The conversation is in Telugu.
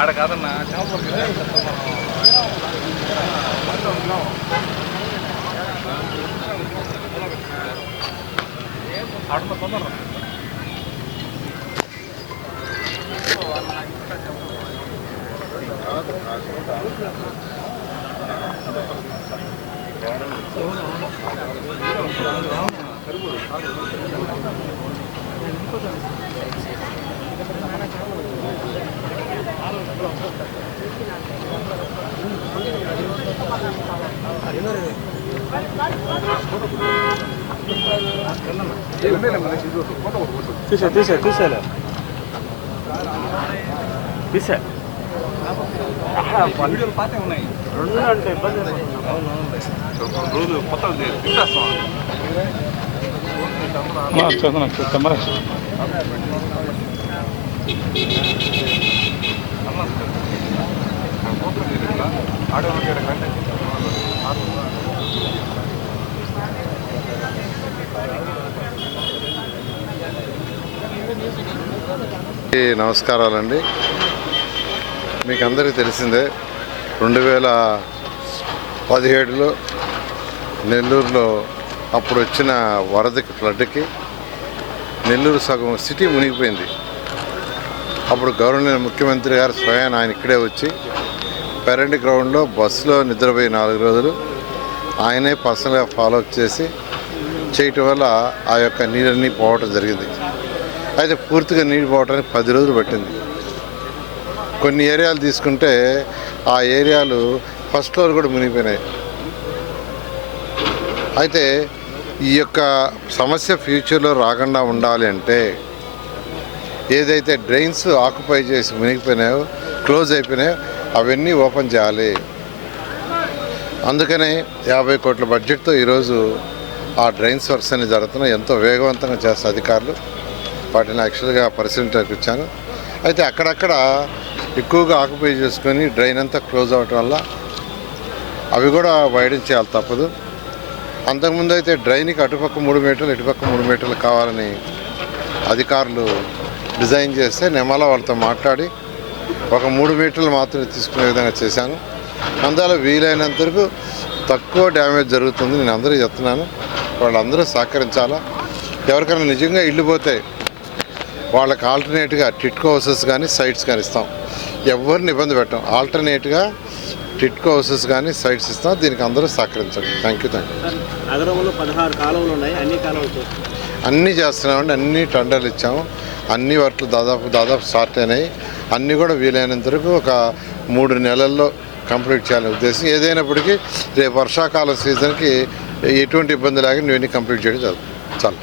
ఆడ కాదన్నా ఆడున్న తొందర తీసా వీడియోలు పాతే ఉన్నాయి రెండు అంటే ఇబ్బంది రోజు కొత్త తిట్టేస్తాం కెమెరా నమస్కారాలండి. మీకు అందరికీ తెలిసిందే 2017లో నెల్లూరులో అప్పుడు వచ్చిన వరదకి ఫ్లడ్కి నెల్లూరు సగం సిటీ మునిగిపోయింది. అప్పుడు గవర్నర్ ముఖ్యమంత్రి గారు స్వయాన ఆయన ఇక్కడే వచ్చి పెరండి గ్రౌండ్లో బస్సులో నిద్రపోయి 4 రోజులు ఆయనే పర్సనల్గా ఫాలో అప్ చేసి చేయటం వల్ల ఆ యొక్క నీళ్ళన్నీ పోవటం జరిగింది. అయితే పూర్తిగా నీళ్ళు పోవటానికి 10 రోజులు పట్టింది. కొన్ని ఏరియాలు తీసుకుంటే ఆ ఏరియాలు ఫస్ట్ ఫ్లోర్ కూడా మునిగిపోయినాయి. అయితే ఈ యొక్క సమస్య ఫ్యూచర్లో రాకుండా ఉండాలి అంటే ఏదైతే డ్రైన్స్ ఆక్యుపై చేసి మునిగిపోయినాయో క్లోజ్ అయిపోయినాయో అవన్నీ ఓపెన్ చేయాలి. అందుకనే 50 కోట్ల బడ్జెట్తో ఈరోజు ఆ డ్రైన్స్ వర్క్స్ అన్ని జరుగుతున్నాయి. ఎంతో వేగవంతంగా చేస్తారు అధికారులు. వాటిని యాక్చువల్గా పరిశీలించడానికి వచ్చాను. అయితే అక్కడక్కడ ఎక్కువగా ఆక్యుపై చేసుకొని డ్రైన్ అంతా క్లోజ్ అవ్వటం వల్ల అవి కూడా వైడెన్ చేయాలి తప్పదు. అంతకుముందు అయితే డ్రైన్కి అటుపక్క 3 మీటర్లు ఇటుపక్క 3 మీటర్లు కావాలని అధికారులు డిజైన్ చేస్తే నెమల వాళ్ళతో మాట్లాడి ఒక 3 మీటర్లు మాత్రమే తీసుకునే విధంగా చేశాను. అందువల్ల వీలైనంత వరకు తక్కువ డ్యామేజ్ జరుగుతుంది. నేను అందరూ చెప్తున్నాను, వాళ్ళందరూ సహకరించాలా. ఎవరికైనా నిజంగా ఇల్లు పోతే వాళ్ళకి ఆల్టర్నేట్గా టిట్కో హౌసెస్ కానీ సైట్స్ కానీ ఇస్తాం. ఎవరిని ఇబ్బంది పెట్టాం. ఆల్టర్నేట్గా టిట్కో హౌసెస్ కానీ సైట్స్ ఇస్తాం. దీనికి అందరూ సహకరించండి. Thank you. నగరంలో 16 కాలువలు ఉన్నాయి. అన్నీ చేస్తున్నామండి. అన్ని టెండర్లు ఇచ్చాము. అన్ని వర్క్లు దాదాపు స్టార్ట్ అయినాయి. అన్నీ కూడా వీలైనంత వరకు ఒక 3 నెలల్లో కంప్లీట్ చేయాలనే ఉద్దేశం. ఏదైనప్పటికీ రేపు వర్షాకాలం సీజన్కి ఎటువంటి ఇబ్బంది లేకుండా ఇవన్నీ కంప్లీట్ చేయడం చాలు.